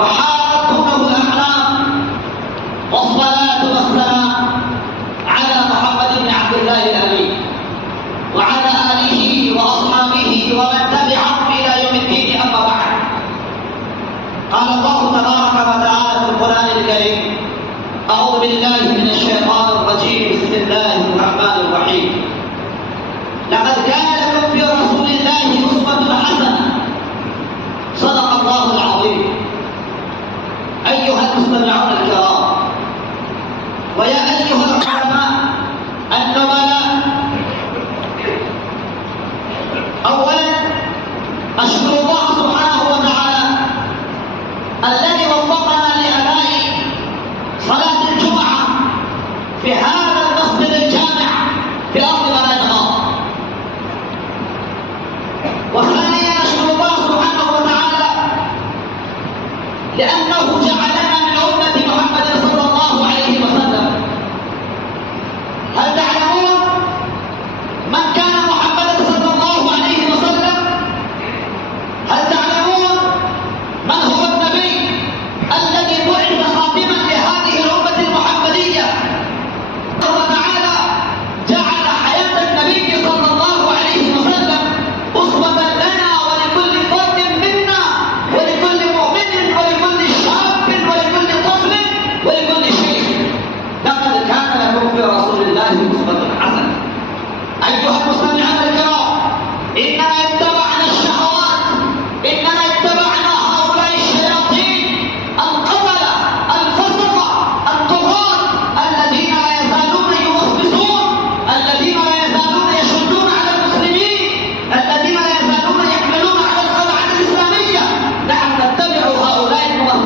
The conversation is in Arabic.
وحارتونه الأحلام، والصلاة والسلام على محمد بن عبد الله الأمين وعلى آله وأصحابه ومن تبعهم إلى يوم الدين. أما بعد، قال الله تبارك وتعالى في القرآن الكريم: أعوذ بالله من الشيطان الرجيم، بسم الله الرحمن الرحيم. لقد كان لكم في رسول الله أسوة حسنة. صدق الله العظيم. أيها المستمعون الكرام، ويا أيها العلماء النبلاء، أولا أشكر الله سبحانه وتعالى الذي وفقنا لأداء صلاة الجمعة في هذا المسجد الجامع في أرض بلاد الله. وثانيا أشكر الله سبحانه وتعالى لأنه جعلنا